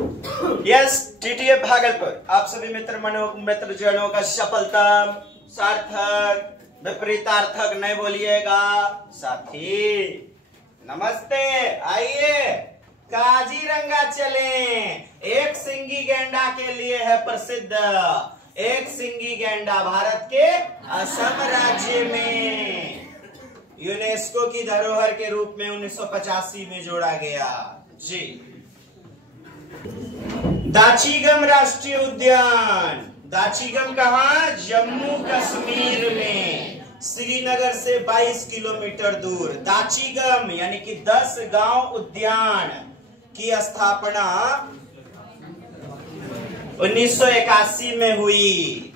Yes, TTF Bhagalpur आप सभी मित्र जनों का सफलता सार्थक, विपरीतार्थक नहीं बोलिएगा साथी। नमस्ते, आइए काजीरंगा चले। एक सिंगी गैंडा के लिए है प्रसिद्ध। एक सिंगी गैंडा भारत के असम राज्य में यूनेस्को की धरोहर के रूप में 1985 में जोड़ा गया जी। दाचीगम राष्ट्रीय उद्यान, दाचीगम कहां? जम्मू कश्मीर में, श्रीनगर से 22 किलोमीटर दूर। दाचीगम यानी कि 10 गांव उद्यान की स्थापना 1981 में हुई।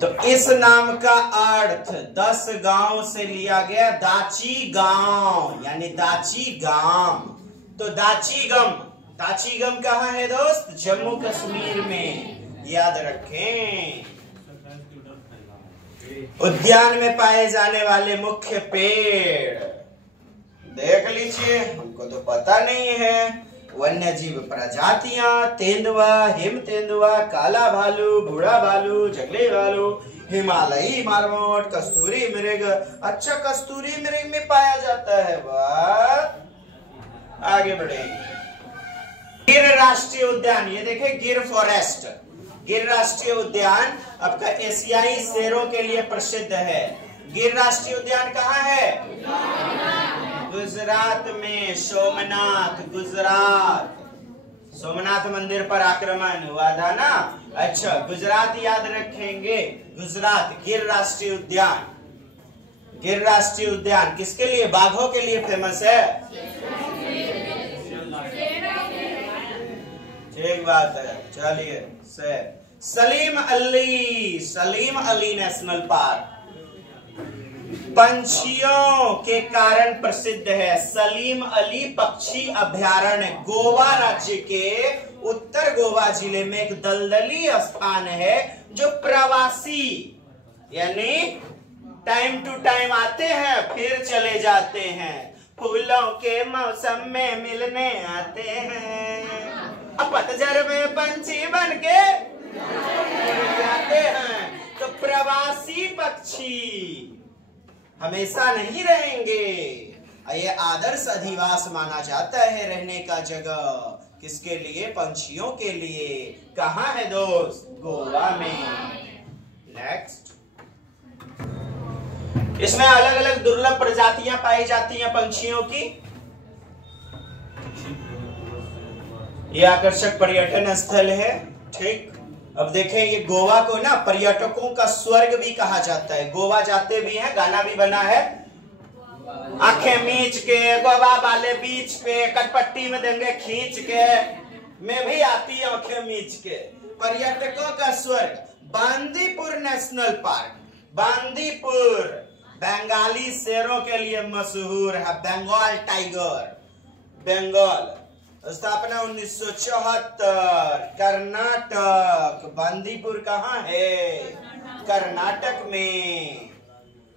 तो इस नाम का अर्थ 10 गांव से लिया गया, दाची गांव यानी दाची गांव। तो दाचीगम, दाचीगम कहाँ है दोस्त? जम्मू कश्मीर में, याद रखें। उद्यान में पाए जाने वाले मुख्य पेड़ देख लीजिए, हमको तो पता नहीं है। वन्य जीव प्रजातियां तेंदुआ, हिम तेंदुआ, काला भालू, बूढ़ा भालू, जंगली भालू, हिमालयी मार्मोट, कस्तूरी मृग। अच्छा, कस्तूरी मृग में पाया जाता है। वाह, आगे बढ़ेंगे। गिर राष्ट्रीय उद्यान, ये देखें, गिर फॉरेस्ट। गिर राष्ट्रीय उद्यान आपका एशियाई शेरों के लिए प्रसिद्ध है। गिर राष्ट्रीय उद्यान कहाँ है? गुजरात में, सोमनाथ, गुजरात। सोमनाथ मंदिर पर आक्रमण हुआ था ना। अच्छा, गुजरात याद रखेंगे, गुजरात। गिर राष्ट्रीय उद्यान, गिर राष्ट्रीय उद्यान किसके लिए? बाघों के लिए फेमस है। ठीक बात है, चलिए। सलीम अली, सलीम अली नेशनल पार्क पंछियों के कारण प्रसिद्ध है। सलीम अली पक्षी अभयारण्य गोवा राज्य के उत्तर गोवा जिले में एक दलदली स्थान है जो प्रवासी यानी टाइम टू टाइम आते हैं फिर चले जाते हैं, फूलों के मौसम में मिलने आते हैं, पतझड़ में पंछी बन के जाते हैं। तो प्रवासी पक्षी हमेशा नहीं रहेंगे। ये आदर्श अधिवास माना जाता है रहने का जगह। किसके लिए? पंछियों के लिए। कहाँ है दोस्त? गोवा में। नेक्स्ट, इसमें अलग अलग दुर्लभ प्रजातियां पाई जाती हैं पंछियों की। यह आकर्षक पर्यटन स्थल है। ठीक, अब देखें, ये गोवा को ना पर्यटकों का स्वर्ग भी कहा जाता है। गोवा जाते भी हैं, गाना भी बना है, आंखें मीच के गोवा वाले बीच पे कटपट्टी में देंगे खींच के, मैं भी आती आंखें मीच के। पर्यटकों का स्वर्ग बांदीपुर नेशनल पार्क। बांदीपुर बंगाली शेरों के लिए मशहूर है। बंगाल टाइगर, बंगाल। स्थापना 1974, कर्नाटक। बांदीपुर कहाँ है? कर्नाटक में।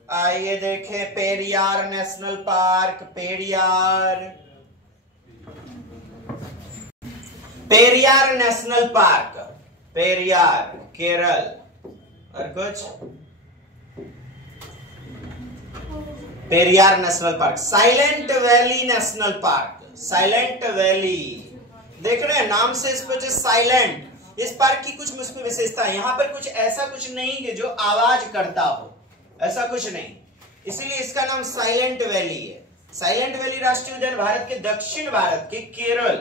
आइए देखें, Periyar national park. Periyar, Periyar national park, Periyar, Kerala. और कुछ? Periyar national park. Silent valley national park, silent valley. देख रहे हैं नाम से इस वजह साइलेंट। इस पार्क की कुछ मुख्य विशेषता है। यहाँ पर कुछ ऐसा कुछ नहीं है जो आवाज करता हो, ऐसा कुछ नहीं, इसलिए इसका नाम साइलेंट वैली है। साइलेंट वैली राष्ट्रीय उद्यान भारत के दक्षिण भारत के केरल,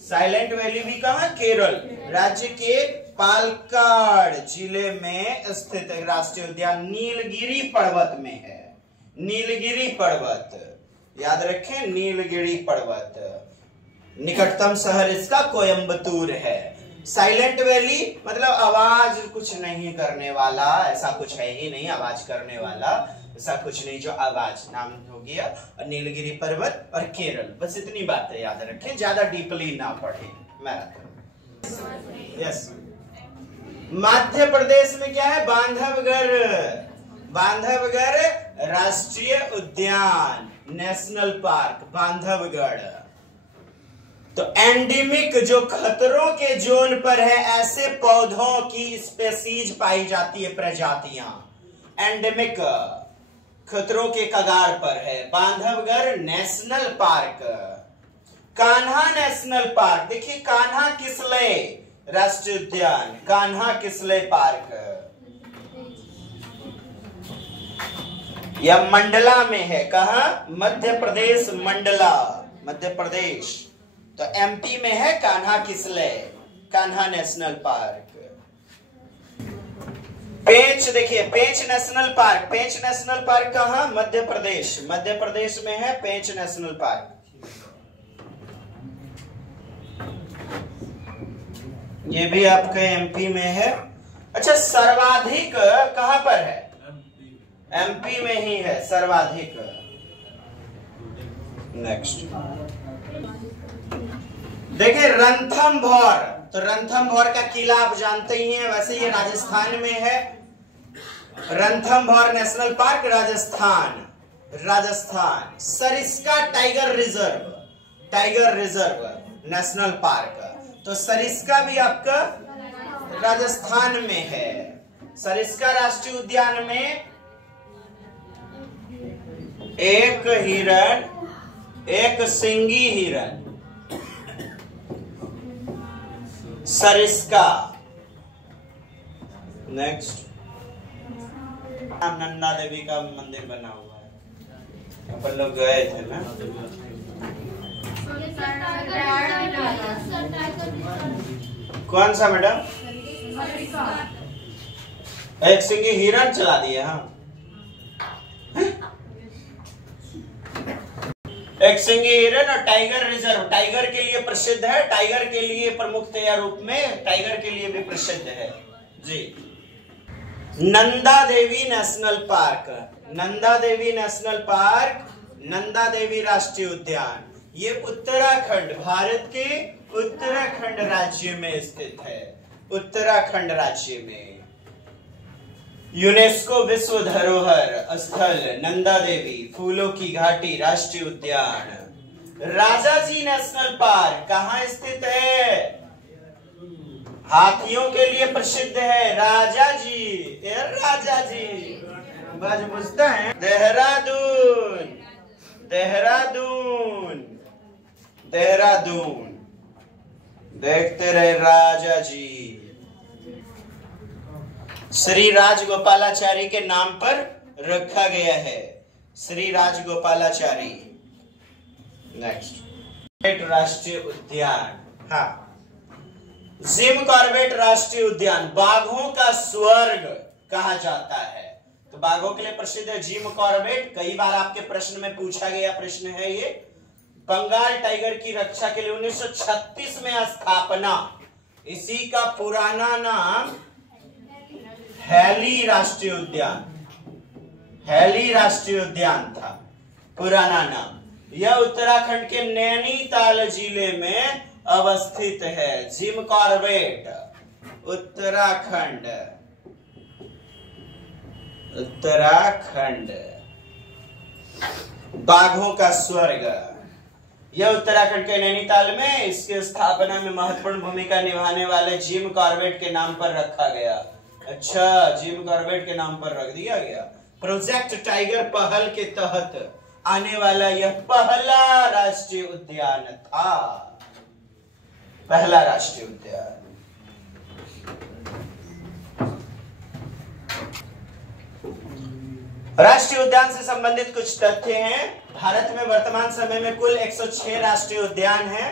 साइलेंट वैली भी कहाँ? केरल राज्य के पालक्काड जिले में स्थित राष्ट्रीय उद्यान नीलगिरी पर्वत में है। नीलगिरी पर्वत याद रखें, नीलगिरी पर्वत। निकटतम शहर इसका कोयम्बतूर है। साइलेंट वैली मतलब आवाज कुछ नहीं करने वाला, ऐसा कुछ है ही नहीं आवाज करने वाला, ऐसा कुछ नहीं जो आवाज, नाम हो गया। और नीलगिरी पर्वत और केरल, बस इतनी बातें याद रखें, ज्यादा डीपली ना पढ़े मैराथन। यस, मध्य प्रदेश में क्या है? बांधवगढ़। बांधवगढ़ राष्ट्रीय उद्यान, नेशनल पार्क बांधवगढ़। तो एंडेमिक जो खतरों के जोन पर है, ऐसे पौधों की स्पेसीज पाई जाती है, प्रजातियां। एंडेमिक खतरों के कगार पर है। Bandhavgarh national park, Kanha national park, देखिए कान्हा किसले राष्ट्रीय उद्यान, कान्हा किसले पार्क, यह मंडला में है। कहा? मध्य प्रदेश, मंडला, मध्य प्रदेश। तो एमपी में है कान्हा किसले, कान्हा नेशनल पार्क। पेंच, देखिए पेंच नेशनल पार्क, पेंच नेशनल पार्क कहां? मध्य प्रदेश, मध्य प्रदेश में है पेंच नेशनल पार्क। ये भी आपके एमपी में है। अच्छा, सर्वाधिक कहां पर है? एमपी में ही है सर्वाधिक। नेक्स्ट देखिए रणथंभौर, तो रणथंभौर का किला आप जानते ही हैं, वैसे ये राजस्थान में है। Ranthambore national park Rajasthan, Rajasthan. Sariska tiger reserve, tiger reserve national park, तो सरिस्का भी आपका राजस्थान में है। सरिस्का राष्ट्रीय उद्यान में एक हिरण, एक सिंगी हिरण, सरिस्का। नेक्स्ट, नंदा देवी का मंदिर बना हुआ है, अपन लोग गए थे ना। कौन सा मैडम? एक सिंगी हिरण चला दिए। हाँ, एक सिंगी हिरण और टाइगर रिजर्व, टाइगर के लिए प्रसिद्ध है, टाइगर के लिए प्रमुखतया रूप में टाइगर के लिए भी प्रसिद्ध है जी। Nanda Devi national park, Nanda Devi national park, Nanda Devi राष्ट्रीय उद्यान, ये उत्तराखंड, भारत के उत्तराखंड राज्य में स्थित है, उत्तराखंड राज्य में। यूनेस्को विश्व धरोहर स्थल नंदा देवी, फूलों की घाटी राष्ट्रीय उद्यान। राजाजी नेशनल पार्क कहाँ स्थित है? हाथियों के लिए प्रसिद्ध है, राजाजी, राजाजी बाज बुझता है। देहरादून, देहरादून, देहरादून, देखते रहे राजाजी। श्री राजगोपालाचारी के नाम पर रखा गया है, श्री राजगोपालाचारी। नेक्स्ट, राष्ट्रीय उद्यान, हाँ, जिम कॉर्बेट राष्ट्रीय उद्यान, बाघों का स्वर्ग कहा जाता है, तो बाघों के लिए प्रसिद्ध है जिम कॉर्बेट। कई बार आपके प्रश्न में पूछा गया प्रश्न है ये। बंगाल टाइगर की रक्षा के लिए 1936 में स्थापना, इसी का पुराना नाम हैली राष्ट्रीय उद्यान, हैली राष्ट्रीय उद्यान था पुराना नाम। यह उत्तराखंड के नैनीताल जिले में अवस्थित है। Jim Corbett, Uttarakhand, Uttarakhand. बाघों का स्वर्ग, यह उत्तराखंड के नैनीताल में, इसकी स्थापना में महत्वपूर्ण भूमिका निभाने वाले जिम कॉर्बेट के नाम पर रखा गया। अच्छा, जिम कॉर्बेट के नाम पर रख दिया गया। प्रोजेक्ट टाइगर पहल के तहत आने वाला यह पहला राष्ट्रीय उद्यान था, पहला राष्ट्रीय उद्यान। राष्ट्रीय उद्यान से संबंधित कुछ तथ्य हैं। भारत में वर्तमान समय में कुल 106 राष्ट्रीय उद्यान हैं,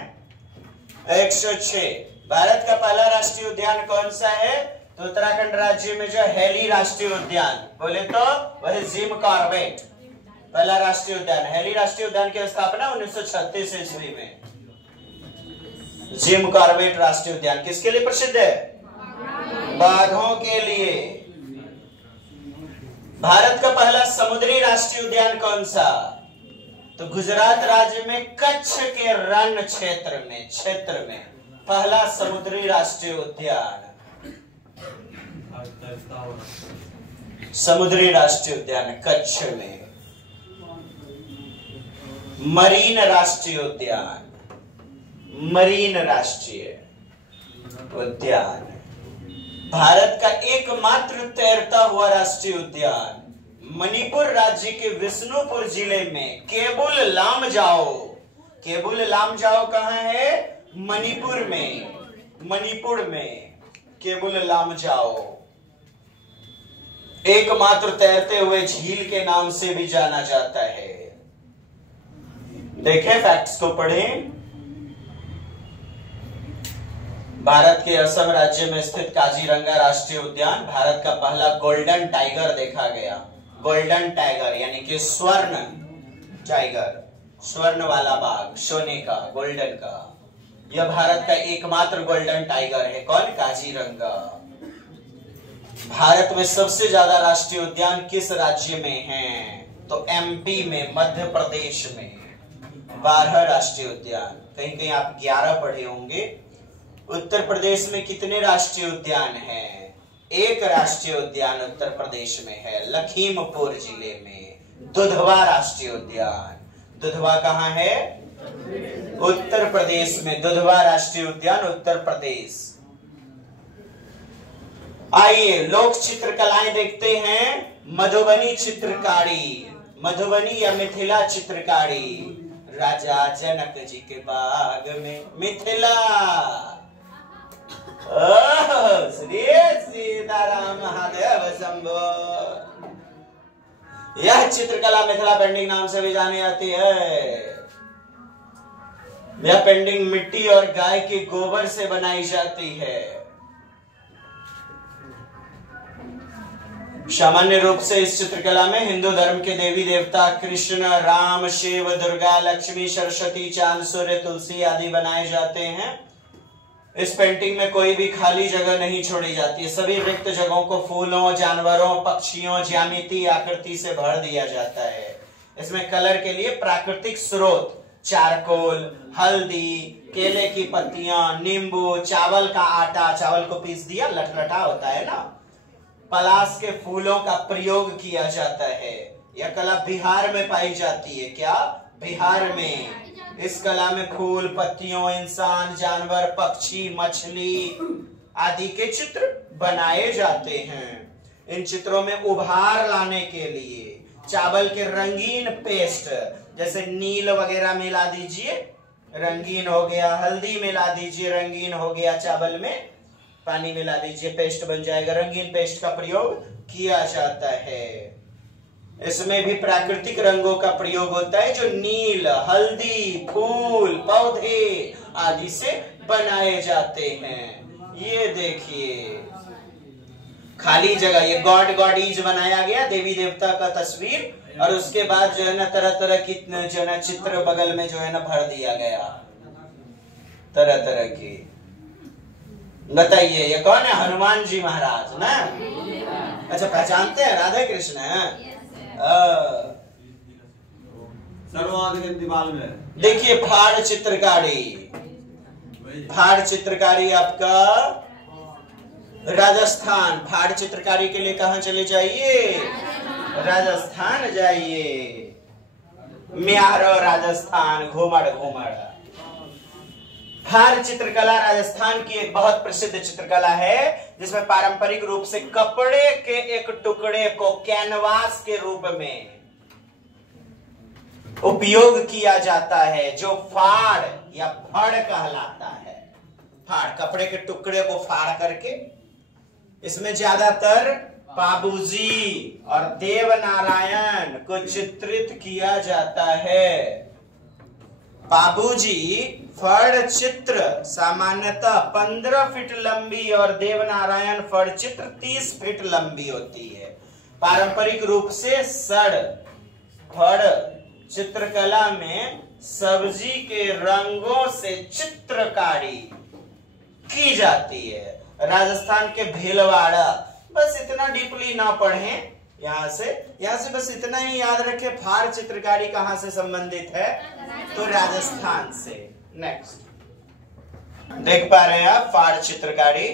106। भारत का पहला राष्ट्रीय उद्यान कौन सा है? तो उत्तराखंड राज्य में जो हैली राष्ट्रीय उद्यान, बोले तो वह जिम कॉर्बेट, पहला राष्ट्रीय उद्यान। हैली राष्ट्रीय उद्यान की स्थापना 1936 ईस्वी में। जिम कॉर्बेट राष्ट्रीय उद्यान किसके लिए प्रसिद्ध है? बाघों के लिए। भारत का पहला समुद्री राष्ट्रीय उद्यान कौन सा? तो गुजरात राज्य में कच्छ के रण क्षेत्र में पहला समुद्री राष्ट्रीय उद्यान, समुद्री राष्ट्रीय उद्यान कच्छ में। मरीन राष्ट्रीय उद्यान, मरीन राष्ट्रीय उद्यान। भारत का एकमात्र तैरता हुआ राष्ट्रीय उद्यान मणिपुर राज्य के विष्णुपुर जिले में केबुल लामजाओ। केबुल लामजाओ कहाँ है? मणिपुर में। मणिपुर में केबुल लामजाओ एकमात्र तैरते हुए झील के नाम से भी जाना जाता है। देखें, फैक्ट्स को पढ़ें। भारत के असम राज्य में स्थित काजीरंगा राष्ट्रीय उद्यान भारत का पहला गोल्डन टाइगर देखा गया। गोल्डन टाइगर यानी कि स्वर्ण टाइगर, स्वर्ण वाला बाघ, सोने का, गोल्डन का। यह भारत का एकमात्र गोल्डन टाइगर है। कौन? काजीरंगा। भारत में सबसे ज्यादा राष्ट्रीय उद्यान किस राज्य में हैं? तो एमपी में, मध्य प्रदेश में 12 राष्ट्रीय उद्यान। कहीं कहीं आप 11 पढ़े होंगे। उत्तर प्रदेश में कितने राष्ट्रीय उद्यान हैं? एक राष्ट्रीय उद्यान उत्तर प्रदेश में है, लखीमपुर जिले में दुधवा राष्ट्रीय उद्यान। दुधवा कहाँ है? उत्तर प्रदेश में। दुधवा राष्ट्रीय उद्यान उत्तर प्रदेश। आइए लोक चित्रकलाएं देखते हैं। मधुबनी चित्रकारी, मधुबनी या मिथिला चित्रकारी। राजा जनक जी के बाग में मिथिला। श्री सीताराम महादेव शंभो। यह चित्रकला मिथिला पेंटिंग नाम से भी जानी जाती है। यह पेंटिंग मिट्टी और गाय के गोबर से बनाई जाती है। सामान्य रूप से इस चित्रकला में हिंदू धर्म के देवी देवता कृष्ण, राम, शिव, दुर्गा, लक्ष्मी, सरस्वती, चांद, सूर्य, तुलसी आदि बनाए जाते हैं। इस पेंटिंग में कोई भी खाली जगह नहीं छोड़ी जाती है। सभी रिक्त जगहों को फूलों, जानवरों, पक्षियों, ज्यामिति, आकृति से भर दिया जाता है। इसमें कलर के लिए प्राकृतिक स्रोत चारकोल, हल्दी, केले की पत्तियां, नींबू, चावल का आटा, चावल को पीस दिया, लटलटा होता है ना, पलाश के फूलों का प्रयोग किया जाता है। यह कला बिहार में पाई जाती है। क्या? बिहार में। इस कला में फूल, पत्तियों, इंसान, जानवर, पक्षी, मछली आदि के चित्र बनाए जाते हैं। इन चित्रों में उभार लाने के लिए चावल के रंगीन पेस्ट, जैसे नील वगैरह मिला दीजिए, रंगीन हो गया। हल्दी मिला दीजिए, रंगीन हो गया। चावल में पानी मिला दीजिए, पेस्ट बन जाएगा। रंगीन पेस्ट का प्रयोग किया जाता है। इसमें भी प्राकृतिक रंगों का प्रयोग होता है जो नील, हल्दी, फूल, पौधे आदि से बनाए जाते हैं। ये देखिए खाली जगह, ये गॉड गॉडीज बनाया गया, देवी देवता का तस्वीर, और उसके बाद जो है ना तरह तरह की जो है ना चित्र बगल में जो है ना भर दिया गया, तरह तरह की। बताइए ये कौन है? हनुमान जी महाराज ना? अच्छा, पहचानते हैं? राधे कृष्ण है। दीवार में देखिए फाड़ चित्रकारी। फाड़ चित्रकारी आपका राजस्थान। फाड़ चित्रकारी के लिए कहां चले जाइए? राजस्थान जाइए। म्यारो राजस्थान, घूमड़ घूमड़। फाड़ चित्रकला राजस्थान की एक बहुत प्रसिद्ध चित्रकला है, जिसमें पारंपरिक रूप से कपड़े के एक टुकड़े को कैनवास के रूप में उपयोग किया जाता है, जो फाड़ या फड़ कहलाता है। फाड़, कपड़े के टुकड़े को फाड़ करके इसमें ज्यादातर बाबूजी और देवनारायण को चित्रित किया जाता है। बाबूजी फड़ चित्र सामान्यतः 15 फीट लंबी और देवनारायण फड़ चित्र 30 फीट लंबी होती है। पारंपरिक रूप से सड़ फड़ चित्रकला में सब्जी के रंगों से चित्रकारी की जाती है। राजस्थान के भीलवाड़ा, बस इतना डीपली ना पढ़ें, यहां से बस इतना ही याद रखें, फाड़ चित्रकारी कहां से संबंधित है? तो राजस्थान से। नेक्स्ट देख पा रहे हैं आप फाड़ चित्रकारी।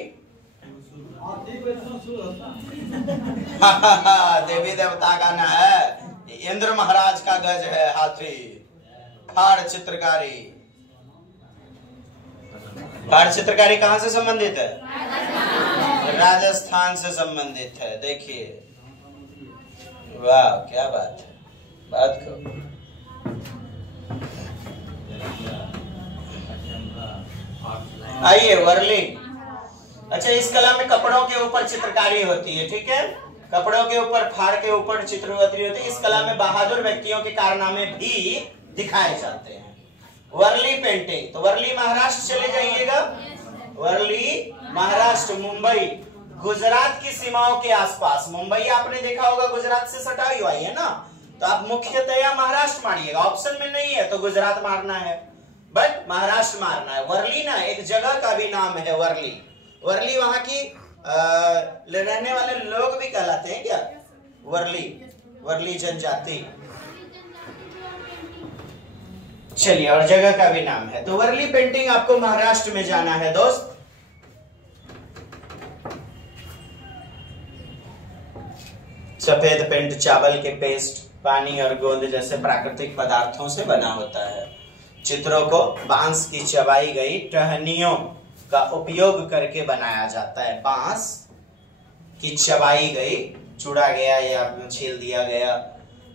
देवी देवता का ना है, इंद्र महाराज का गज है हाथी। फाड़ चित्रकारी फाड़ चित्रकारी कहां से संबंधित है? राजस्थान से संबंधित है। देखिए, वाह क्या बात है, बात करो। आइए वर्ली। अच्छा, इस कला में कपड़ों के ऊपर चित्रकारी होती है, ठीक है, कपड़ों के ऊपर, फाड़ के ऊपर चित्रकारी होती है। इस कला में बहादुर व्यक्तियों के कारनामे भी दिखाए जाते हैं। वर्ली पेंटिंग, तो वर्ली महाराष्ट्र चले जाइएगा। वर्ली महाराष्ट्र, मुंबई, गुजरात की सीमाओं के आसपास। मुंबई आपने देखा होगा गुजरात से सटा हुआ है ना, तो आप मुख्यतया महाराष्ट्र मारिएगा। ऑप्शन में नहीं है तो गुजरात मारना है, बट महाराष्ट्र मारना है। वर्ली ना एक जगह का भी नाम है, वर्ली। वर्ली वहां की रहने वाले लोग भी कहलाते हैं क्या? वर्ली, वर्ली जनजाति। चलिए, और जगह का भी नाम है। तो वर्ली पेंटिंग आपको महाराष्ट्र में जाना है दोस्त। सफेद पेंट चावल के पेस्ट, पानी और गोंद जैसे प्राकृतिक पदार्थों से बना होता है। चित्रों को बांस की चबाई गई टहनियों का उपयोग करके बनाया जाता है। बांस की चबाई गई, चुड़ा गया या छील दिया गया।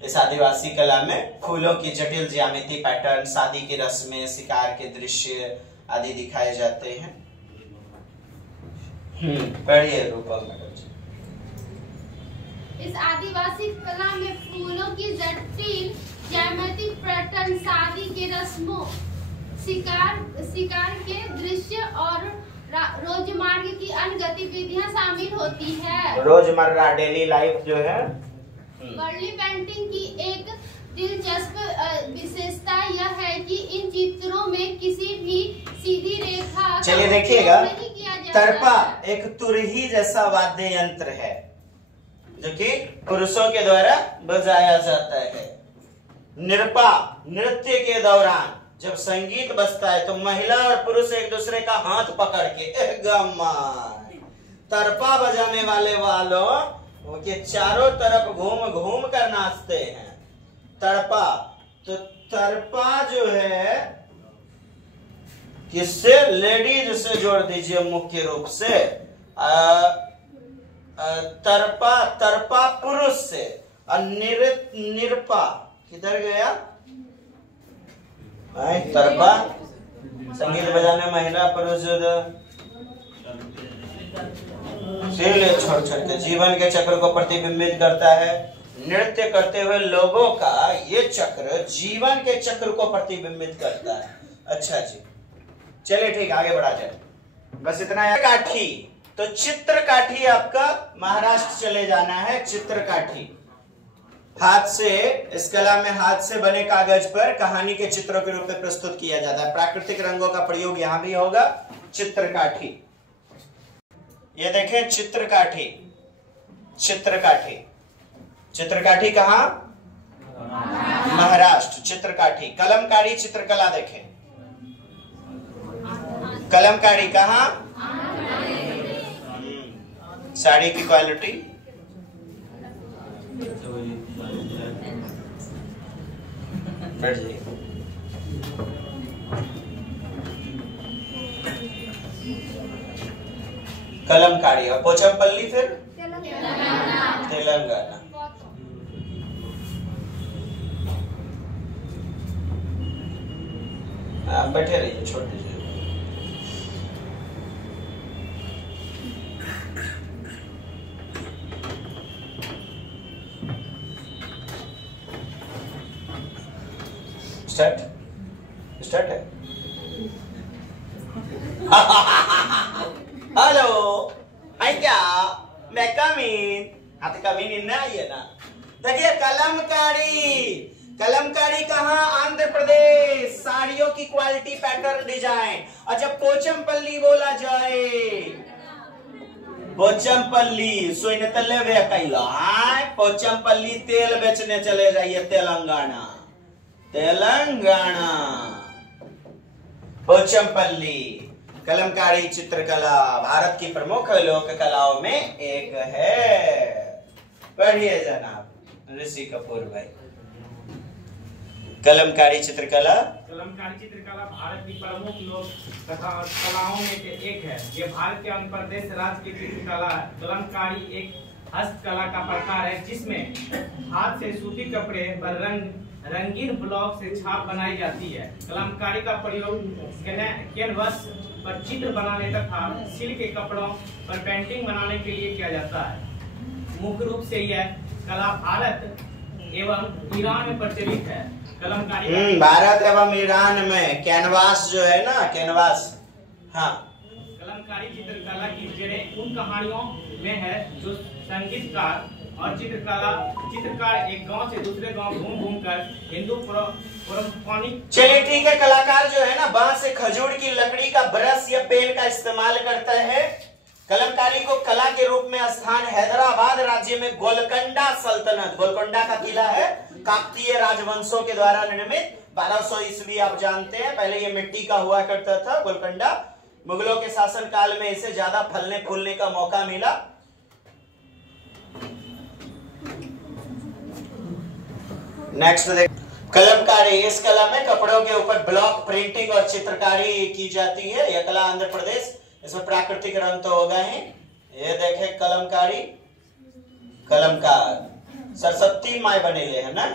इस आदिवासी कला में फूलों की जटिल ज्यामिति, पैटर्न, शादी की रस्में, शिकार के दृश्य आदि दिखाए जाते हैं। पढ़िए रूपम मैडम जी। इस आदिवासी कला में फूलों की जटिल ज्यामिति, पैटर्न, शादी की रस्मों, शिकार के दृश्य और रोजमर्रा की अन्य गतिविधियां शामिल होती है। रोजमर्रा डेली लाइफ जो है। वर्ली पेंटिंग की एक दिलचस्प विशेषता यह है कि इन चित्रों में किसी भी सीधी रेखा, चलिए देखिएगा, तरपा एक तुरही जैसा वाद्य यंत्र है जो कि पुरुषों के द्वारा बजाया जाता है। निरपा, नृत्य के दौरान जब संगीत बजता है तो महिला और पुरुष एक दूसरे का हाथ पकड़ के तरपा बजाने वालों के चारों तरफ घूम घूम कर नाचते हैं। तरपा, तो तरपा जो है किससे? लेडीज से जोड़ दीजिए मुख्य रूप से। तरपा पुरुष से, और निरपा किधर गया? तरपा संगीत बजाने महिला पुरुष छोड़ के जीवन के चक्र को प्रतिबिंबित करता है। नृत्य करते हुए लोगों का ये चक्र जीवन के चक्र को प्रतिबिंबित करता है। अच्छा जी, चलिए ठीक, आगे बढ़ा जाए, बस इतना है। काठी, तो चित्रकाठी आपका महाराष्ट्र चले जाना है। चित्रकाठी हाथ से, इस कला में हाथ से बने कागज पर कहानी के चित्रों के रूप में प्रस्तुत किया जाता है। प्राकृतिक रंगों का प्रयोग यहां भी होगा। चित्रकाठी, ये देखें चित्रकाठी। चित्रकाठी, चित्रकाठी कहां? महाराष्ट्र। चित्रकाठी। कलमकारी चित्रकला देखें, कलमकारी कहां? साड़ी की क्वालिटी, बैठ जाइए। कलमकारी। और पोचमपल्ली फिर तेलंगाना। बैठे रहिए, छोड़ दीजिए। स्टार्ट है। हेलो, आई क्या? मैं कमीन, हाँ तो कमीन ना आइए ना। देखिए कलमकारी, कलमकारी कहाँ? आंध्र प्रदेश। साड़ियों की क्वालिटी, पैटर्न, डिजाइन। और जब पोचमपल्ली बोला जाए, पोचमपल्ली सोने तले वे कैला, पोचमपल्ली तेल बेचने चले जाइए तेलंगाना। तेलंगाना पोचमपल्ली। कलमकारी चित्रकला भारत की प्रमुख लोक कलाओं में एक है। पढ़िए जनाब ऋषि कपूर भाई। कलमकारी चित्रकला कलमकारी चित्रकला भारत की प्रमुख लोक तथा कलाओं में से एक है। ये भारत के आंध्र प्रदेश राज्य की चित्रकला है। कलमकारी एक हस्तकला का प्रकार है जिसमें हाथ से सूती कपड़े पर रंगीन ब्लॉक से छाप बनाई जाती है। कलमकारी का प्रयोग कैनवस पर चित्र बनाने तथा सिल्क के कपड़ों पर पेंटिंग बनाने के लिए किया जाता है। मुख्य रूप से यह कला भारत एवं ईरान में प्रचलित है। कलमकारी भारत एवं ईरान में कैनवास जो है ना, कैनवास, हाँ। कलमकारी चित्रकला की जड़ें उन कहानियों में है जो संगीतकार और चित्रकार एक गांव से दूसरे गांव घूम कर हिंदू पौराणिक। चलिए ठीक है, कलाकार जो है ना बांस से खजूर की लकड़ी का ब्रश या पेन का इस्तेमाल करता है। कलमकारी को कला के रूप में स्थान हैदराबाद राज्य में गोलकोंडा सल्तनत, गोलकोंडा का किला है, काकतीय राजवंशों के द्वारा निर्मित 1200 ईस्वी, आप जानते हैं। पहले ये मिट्टी का हुआ करता था गोलकोंडा। मुगलों के शासन काल में इसे ज्यादा फलने फूलने का मौका मिला। नेक्स्ट देख, कलमकारी, इस कला में कपड़ों के ऊपर ब्लॉक प्रिंटिंग और चित्रकारी की जाती है। यह कला आंध्र प्रदेश, इसमें प्राकृतिक रंग तो होगा ही। ये देखे कलमकारी, कलमकार सरस्वती माई बनेले है ना।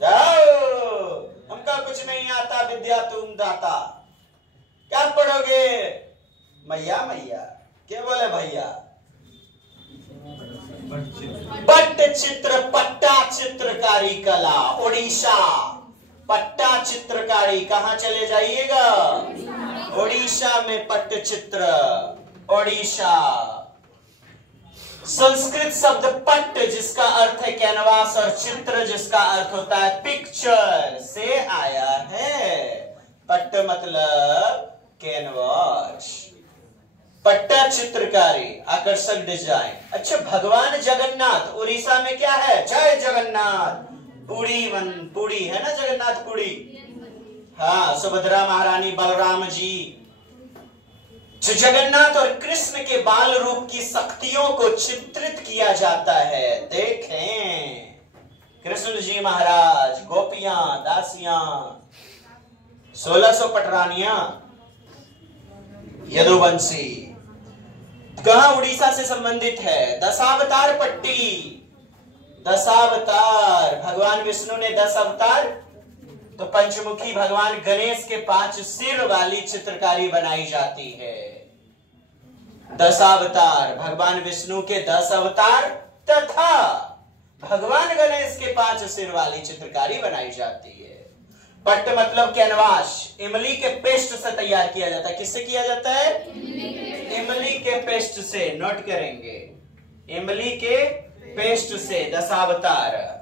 जाओ, हमका कुछ नहीं आता, विद्या तुम दाता। क्या पढ़ोगे? मैया मैया, क्या बोले भैया? पट्टचित्र, पट्टा चित्रकारी कला, ओडिशा। पट्टा चित्रकारी कहाँ चले जाइएगा? ओडिशा में पट्टचित्र, ओडिशा। संस्कृत शब्द पट्ट जिसका अर्थ है कैनवास और चित्र जिसका अर्थ होता है पिक्चर से आया है। पट्ट मतलब कैनवास। पट्टा चित्रकारी, आकर्षक डिजाइन। अच्छा, भगवान जगन्नाथ उड़ीसा में क्या है? जय जगन्नाथ। पुरी है ना, जगन्नाथ पुरी। हाँ, सुभद्रा महारानी, बलराम जी। जो जगन्नाथ और कृष्ण के बाल रूप की शक्तियों को चित्रित किया जाता है। देखें, कृष्ण जी महाराज, गोपियां, दासियां, 1600 पटरानियां, यदुवंशी। कहां? उड़ीसा से संबंधित है। दशावतार पट्टी, दशावतार, भगवान विष्णु ने 10 अवतार, तो पंचमुखी भगवान गणेश के 5 सिर वाली चित्रकारी बनाई जाती है। दशावतार, भगवान विष्णु के 10 अवतार तथा भगवान गणेश के 5 सिर वाली चित्रकारी बनाई जाती है। पट्ट मतलब कैनवास, इमली के पेस्ट से तैयार किया जाता है। किससे किया जाता है? इमली के पेस्ट से। नोट करेंगे, इमली के पेस्ट से। दशावतार,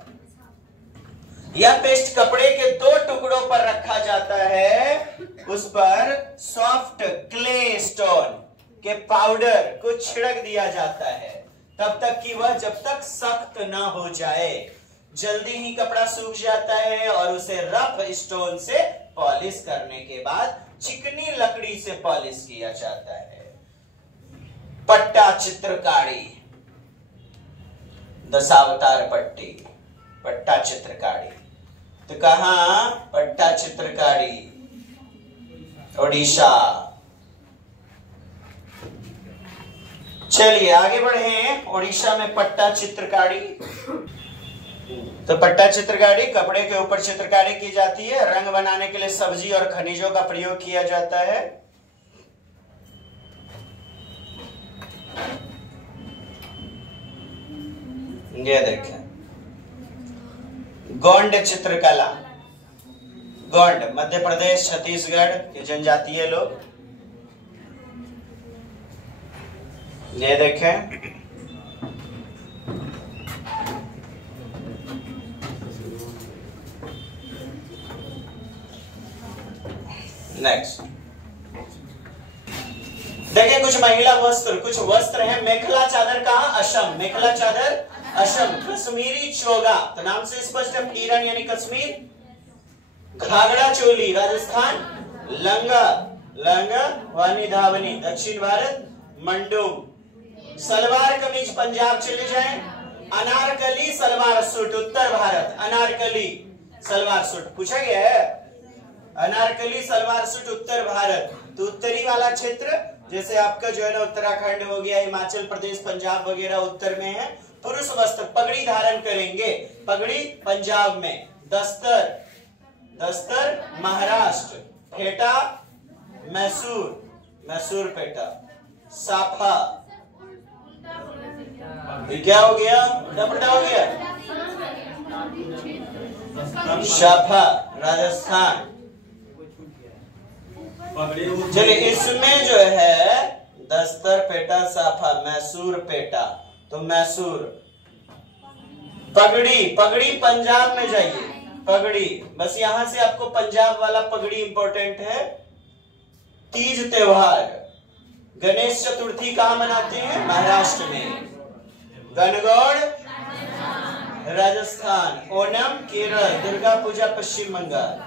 यह पेस्ट कपड़े के 2 टुकड़ों पर रखा जाता है। उस पर सॉफ्ट क्ले स्टोन के पाउडर को छिड़क दिया जाता है तब तक कि वह जब तक सख्त ना हो जाए। जल्दी ही कपड़ा सूख जाता है और उसे रफ स्टोन से पॉलिश करने के बाद चिकनी लकड़ी से पॉलिश किया जाता है। पट्टा चित्रकारी, दशावतार पट्टी, पट्टा चित्रकारी। तो कहां? पट्टा चित्रकारी, ओडिशा। चलिए आगे बढ़े। ओडिशा में पट्टा चित्रकारी। तो पट्टा चित्रकारी, कपड़े के ऊपर चित्रकारी की जाती है। रंग बनाने के लिए सब्जी और खनिजों का प्रयोग किया जाता है। ये देखें, गोंड चित्रकला। गोंड मध्य प्रदेश, छत्तीसगढ़ के जनजातीय लोग। ये देखें, नेक्स्ट देखिए, कुछ महिला वस्त्र, कुछ वस्त्र हैं। मेखला चादर कहां? असम। मेखला चादर असम। कश्मीरी चोगा, तो नाम से स्पष्ट है, हिरन यानी कश्मीर। घाघरा चोली राजस्थान। लंगा, लंगा वानी धावनी दक्षिण भारत। मंडूम। सलवार कमीज पंजाब चले जाएं। अनारकली सलवार सूट उत्तर भारत। अनारकली सलवार सूट पूछा गया है। अनारकली सलवार सूट उत्तर भारत, तो उत्तरी वाला क्षेत्र जैसे आपका जो है ना उत्तराखंड हो गया, हिमाचल प्रदेश, पंजाब वगैरह उत्तर में है। पुरुष वस्त्र पगड़ी धारण करेंगे, पगड़ी पंजाब में। दस्तर, दस्तर महाराष्ट्र। फेटा मैसूर, मैसूर फेटा। साफा, ये क्या हो गया, उल्टा हो गया, साफा राजस्थान। चलिए इसमें जो है दस्तर पेटा साफा, मैसूर पेटा, तो मैसूर। पगड़ी, पगड़ी पंजाब में जाइए, पगड़ी बस यहां से आपको पंजाब वाला पगड़ी इंपॉर्टेंट है। तीज त्योहार, गणेश चतुर्थी कहां मनाते हैं, महाराष्ट्र में। गणगौर राजस्थान, ओणम केरल, दुर्गा पूजा पश्चिम बंगाल।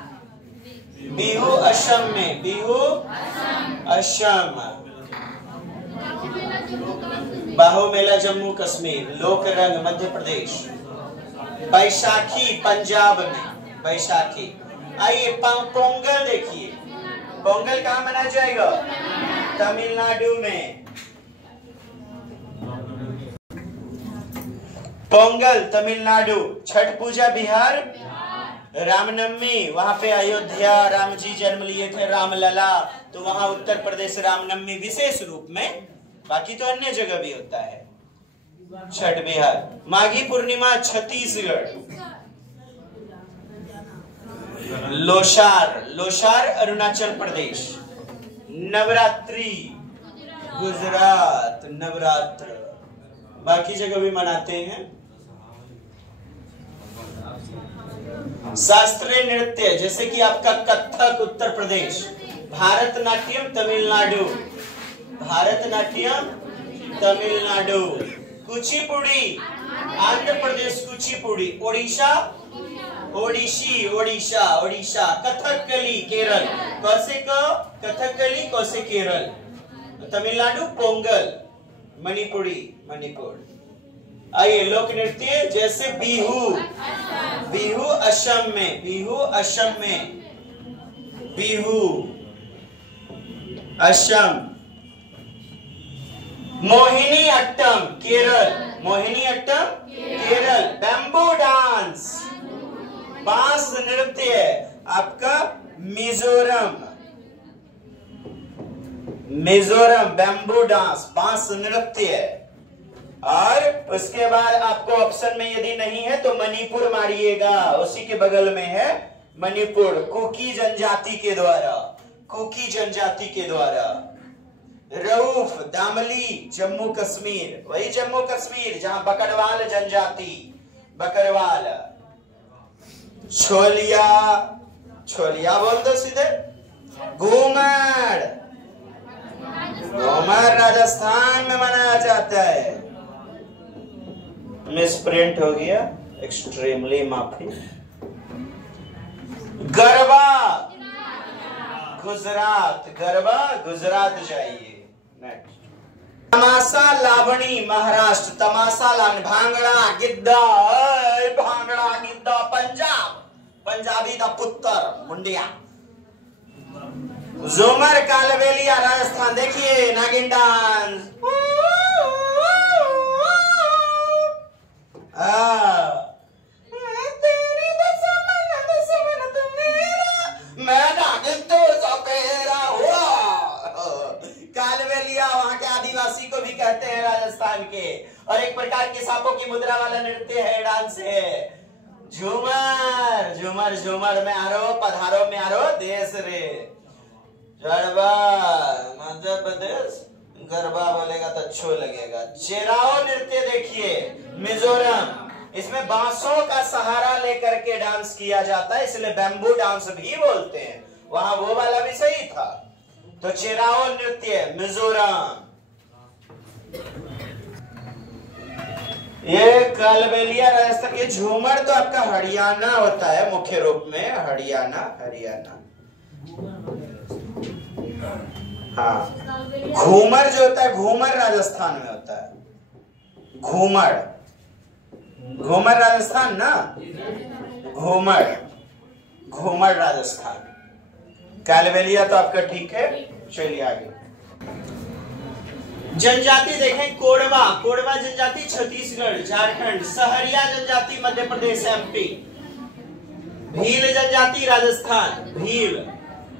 बिहू असम में, बिहू असम। बाहु मेला जम्मू कश्मीर, लोक रंग मध्य प्रदेश। बैसाखी पंजाब में, बैसाखी। आइए पोंगल देखिए, पोंगल कहाँ मनाया जाएगा, तमिलनाडु में। पोंगल तमिलनाडु। छठ पूजा बिहार, रामनवमी वहां पे अयोध्या राम जी जन्म लिए थे, रामलला, तो वहां उत्तर प्रदेश रामनवमी विशेष रूप में, बाकी तो अन्य जगह भी होता है छठ बिहार। माघी पूर्णिमा छत्तीसगढ़। लोसार, लोसार अरुणाचल प्रदेश। नवरात्रि गुजरात, नवरात्र बाकी जगह भी मनाते हैं। शास्त्रीय नृत्य जैसे कि आपका कथक उत्तर प्रदेश, भारतनाट्यम तमिलनाडु, भारतनाट्यम तमिलनाडु। कुचिपुड़ी आंध्र प्रदेश, कुचिपुड़ी। ओडिशा, ओडिशी, ओडिशा, ओडिशा। कथकली केरल, कैसे का कथकली, कैसे केरल। तमिलनाडु पोंगल, मणिपुरी, मणिपुर। आइए लोक नृत्य जैसे बिहू, बिहू असम में, बिहू असम में, बिहू असम। मोहिनी अट्टम केरल, मोहिनी अट्टम केरल। बैम्बू डांस, बांस नृत्य आपका मिजोरम, मिजोरम बैम्बू डांस, बांस नृत्य। और उसके बाद आपको ऑप्शन में यदि नहीं है तो मणिपुर मारिएगा, उसी के बगल में है मणिपुर, कुकी जनजाति के द्वारा, कुकी जनजाति के द्वारा। रऊफ दामली जम्मू कश्मीर, वही जम्मू कश्मीर जहां बकरवाल जनजाति, बकरवाल। छोलिया, छोलिया बोल दो सीधे। घूमर, घूमर राजस्थान में मनाया जाता है। मिसप्रिंट हो गया, एक्सट्रीमली माफी। गरबा गुजरात, गरबा गुजरात जाइए। नेक्स्ट तमाशा लावणी महाराष्ट्र, तमाशा लावणी। भांगड़ा गिद्दा, भांगड़ा गिद्दा पंजाब, पंजाबी दा पुत्र मुंडिया। झूमर कालबेलिया राजस्थान, देखिए नागिन डांस। मैं नागिन तो सपेरा हुआ। कालबेलिया वहां के आदिवासी को भी कहते हैं राजस्थान के, और एक प्रकार के सांपों की मुद्रा वाला नृत्य है, डांस है। झूमर, झूमर, झूमर में आरो, पधारो में आरो देश रे। गरबा मध्य प्रदेश, गरबा बोलेगा तो अच्छो लगेगा। चेराओ नृत्य देखिए मिजोरम, इसमें बांसों का सहारा लेकर के डांस किया जाता है, इसलिए बैम्बू डांस भी बोलते हैं। वहां वो वाला भी सही था। तो चेराओ नृत्य मिजोरम। ये कालबेलिया राजस्थान। ये झूमर तो आपका हरियाणा होता है मुख्य रूप में, हरियाणा, हरियाणा। हाँ, घूमर जो होता है, घूमर राजस्थान में होता है। घूमर, घूमर राजस्थान ना, घूमर, घूमर राजस्थान। कैलवेलिया तो आपका ठीक है। चलिए आगे। जनजाति देखें, कोडवा, कोडवा जनजाति छत्तीसगढ़ झारखंड, सहरिया जनजाति मध्य प्रदेश एमपी, भील जनजाति राजस्थान, भील,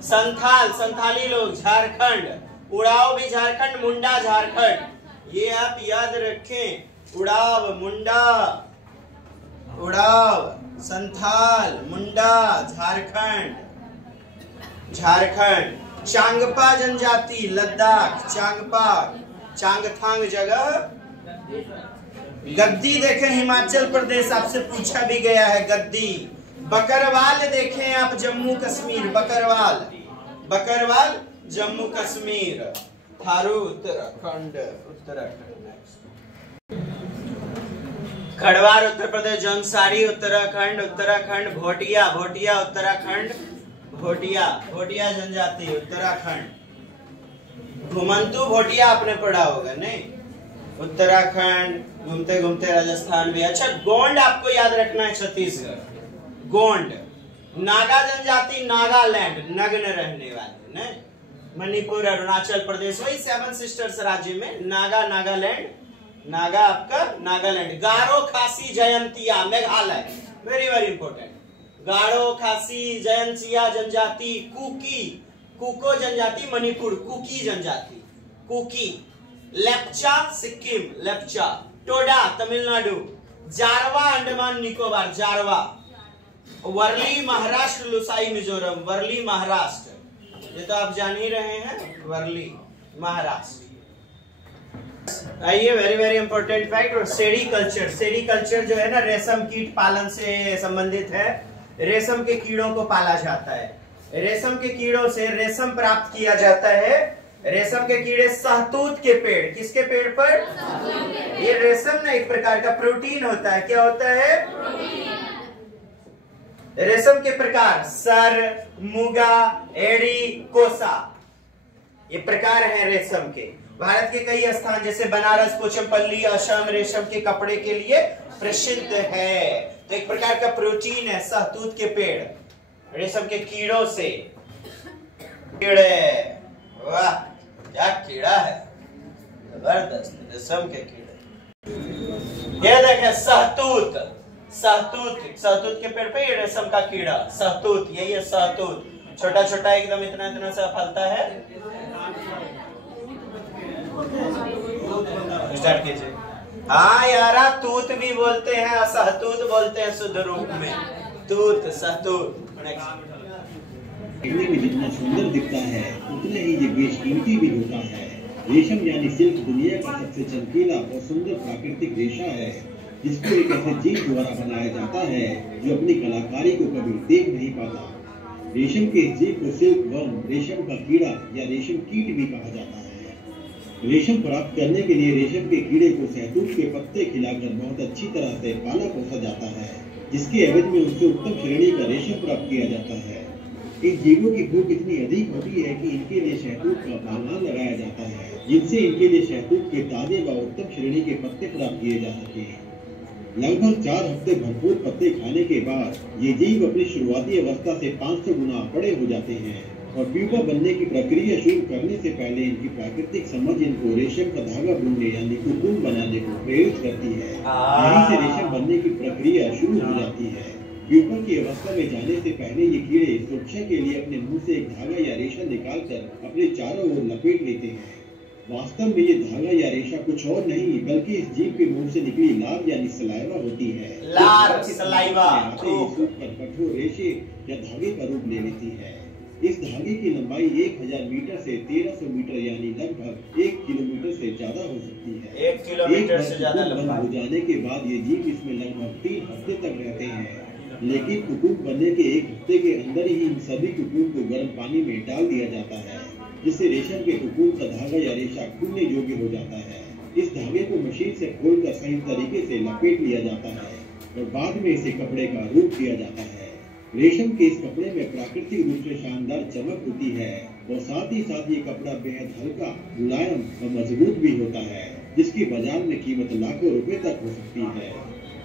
संथाल, संथाली लोग झारखंड, उड़ाव भी झारखंड, मुंडा झारखंड। ये आप याद रखें, उड़ाव, मुंडा, उड़ाव, संथाल, मुंडा झारखंड, झारखंड। चांगपा जनजाति लद्दाख, चांगपा, चांगथांग जगह। गद्दी देखें हिमाचल प्रदेश, आपसे पूछा भी गया है गद्दी। बकरवाल देखें आप जम्मू कश्मीर, बकरवाल, बकरवाल जम्मू कश्मीर। थारू उत्तराखंड, उत्तराखंड। खड़वार उत्तर प्रदेश, जौनसारी उत्तराखंड, उत्तराखंड। भोटिया, भोटिया उत्तराखंड, भोटिया, भोटिया जनजाति उत्तराखंड। घुमंतु भोटिया आपने पढ़ा होगा नहीं, उत्तराखंड। घूमते घूमते राजस्थान भी। अच्छा, गोंड आपको याद रखना है, छत्तीसगढ़, गोंड। नागा जनजाति नागालैंड, नग्न रहने वाले नहीं। मणिपुर, अरुणाचल प्रदेश, वही 7 सिस्टर्स राज्य में नागा, नागालैंड, नागा आपका Nagaland. Garo, Khasi, Jaintia Meghalaya, very very important. Garo, Khasi, Jaintia जनजाति, कुकी, कुको जनजाति मणिपुर, कुकी जनजाति, कुकी। लेप्चा सिक्किम, लेप्चा। टोडा तमिलनाडु, जारवा अंडमान निकोबार, जारवा। वर्ली महाराष्ट्र, लुसाई मिजोरम, वर्ली महाराष्ट्र। ये तो आप जान ही रहे हैं, वर्ली महाराष्ट्र। आइए, very very important fact, sericulture. Sericulture जो है ना, रेशम कीट पालन से संबंधित है। रेशम के कीड़ों को पाला जाता है। रेशम के कीड़ों से रेशम प्राप्त किया जाता है। रेशम के कीड़े सहतूत के पेड़, किसके पेड़ पर? ये रेशम ना एक प्रकार का प्रोटीन होता है। क्या होता है? रेशम के प्रकार सर, मुगा, एड़ी, कोसा, ये प्रकार है रेशम के। भारत के कई स्थान जैसे बनारस, पोचमपल्ली, असम रेशम के कपड़े के लिए प्रसिद्ध है। तो एक प्रकार का प्रोटीन है सहतूत के पेड़, रेशम के कीड़ों से। कीड़े, वाह क्या कीड़ा है, जबरदस्त, रेशम के कीड़े। ये देखें सहतूत, सहतूत, सहतूत के पेड़ पे ये रेशम का कीड़ा, सहतूत, यही है सहतूत। छोटा छोटा एकदम इतना इतना सा फलता है। स्टार्ट कीजिए। हाँ यारा, तूत भी बोलते हैं, सहतूत बोलते हैं शुद्ध रूप में, तूत, सहतूत। देखने में जितना सुंदर दिखता है उतना ही ये बेशकीमती भी होता है। रेशम यानी सिल्क दुनिया का सबसे चमकीला और सुंदर प्राकृतिक रेशा है, जिसको एक ऐसे जीव द्वारा बनाया जाता है जो अपनी कलाकारी को कभी देख नहीं पाता। रेशम के इस जीव को सिल्क वर्म, रेशम का कीड़ा या रेशम कीट भी कहा जाता है। रेशम प्राप्त करने के लिए रेशम के कीड़े को सहतूत के पत्ते खिलाकर बहुत अच्छी तरह से पाला पोसा जाता है, जिसके एवज में उससे उत्तम श्रेणी का रेशम प्राप्त किया जाता है। इन जीवों की भूख इतनी अधिक होती है कि इनके लिए शहतूत का बागान लगाया जाता है, जिनसे इनके लिए शहतूत के ताजे व उत्तम श्रेणी के पत्ते प्राप्त किए जा सके। लगभग 4 हफ्ते भरपूर पत्ते खाने के बाद ये जीव अपनी शुरुआती अवस्था से 500 गुना बड़े हो जाते हैं और प्यूपा बनने की प्रक्रिया शुरू करने से पहले इनकी प्राकृतिक समझ इनको रेशम का धागा बुनने यानी कुकुन बनाने को प्रेरित करती है। यहीं से रेशम बनने की प्रक्रिया शुरू हो जाती है। प्यूपा की अवस्था में जाने से पहले ये कीड़े सुरक्षा के लिए अपने मुंह से एक धागा या रेशा निकालकर अपने चारों ओर लपेट लेते हैं। वास्तव में ये धागा या रेशा कुछ और नहीं बल्कि इस जीव के मुंह से निकली लार यानी सलाइवा होती है। लार, सलाइवा कठोर रेशे या धागे का रूप ले लेती है। इस धागे की लंबाई 1000 मीटर से 1300 मीटर यानी लगभग 1 किलोमीटर से ज्यादा हो सकती है। 1 किलोमीटर से ज्यादा लंबा हो जाने के बाद ये जीव इसमें लगभग 3 हफ्ते तक रहते हैं, लेकिन कुकुन बनने के 1 हफ्ते के अंदर ही इन सभी कुकुन को गर्म पानी में डाल दिया जाता है, जिससे रेशम के कुकुन का धागा या रेशा खुलने योग्य हो जाता है। इस धागे को मशीन से खोलकर सही तरीके से लपेट लिया जाता है और बाद में इसे कपड़े का रूप दिया जाता है। रेशम के इस कपड़े में प्राकृतिक रूप से शानदार चमक होती है और साथ ही साथ ये कपड़ा बेहद हल्का, मुलायम और मजबूत भी होता है, जिसकी बाजार में कीमत लाखों रुपए तक हो सकती है।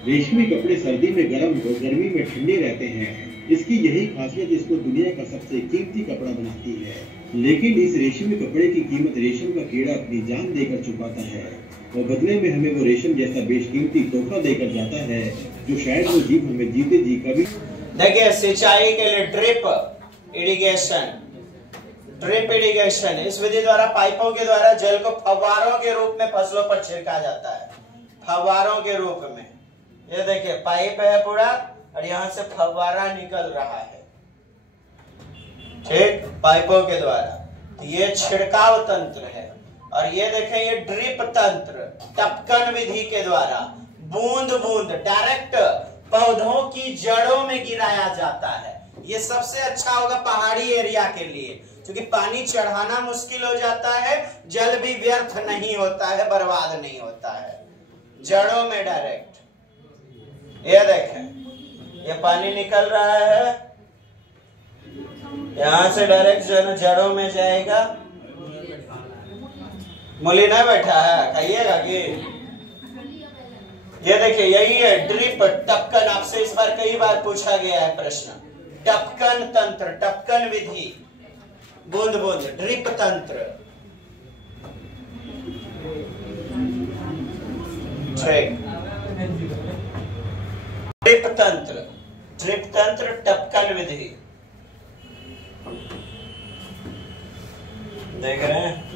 रेशमी कपड़े सर्दी में गर्म और गर्मी में ठंडे रहते हैं। इसकी यही खासियत इसको दुनिया का सबसे कीमती कपड़ा बनाती है। लेकिन इस रेशमी कपड़े की कीमत रेशम का कीड़ा अपनी जान देकर चुकाता है और बदले में हमें वो रेशम जैसा बेशकीमती तोहफा देकर जाता है जो शायद वो जीव हमें जीते जी कभी। देखिए सिंचाई के लिए ड्रिप इरिगेशन इस विधि द्वारा पाइपों के द्वारा जल को फव्वारों के रूप में फसलों पर छिड़का जाता है। फव्वारों के रूप में, ये देखिए पाइप है पूरा और यहां से फव्वारा निकल रहा है, ठीक, पाइपों के द्वारा। तो ये छिड़काव तंत्र है। और ये देखें ये ड्रिप तंत्र, टपकन विधि के द्वारा बूंद बूंद डायरेक्ट पौधों की जड़ों में गिराया जाता है। ये सबसे अच्छा होगा पहाड़ी एरिया के लिए, क्योंकि पानी चढ़ाना मुश्किल हो जाता है, जल भी व्यर्थ नहीं होता है, बर्बाद नहीं होता है, जड़ों में डायरेक्ट। ये देखें ये पानी निकल रहा है, यहां से डायरेक्ट जड़ों में जाएगा। मूली नहीं बैठा है, खाइएगा कि? ये देखिए यही है ड्रिप टपकन। आपसे इस बार कई बार पूछा गया है प्रश्न, टपकन तंत्र, टपकन विधि, बूंद बूंद ड्रिप तंत्र, ठीक, ड्रिप तंत्र टपकन विधि। देख रहे हैं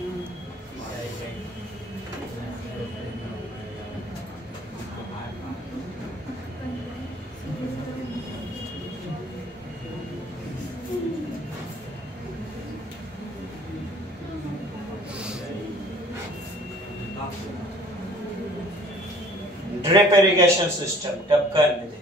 ड्रिप इरिगेशन सिस्टम, टपकन विधि।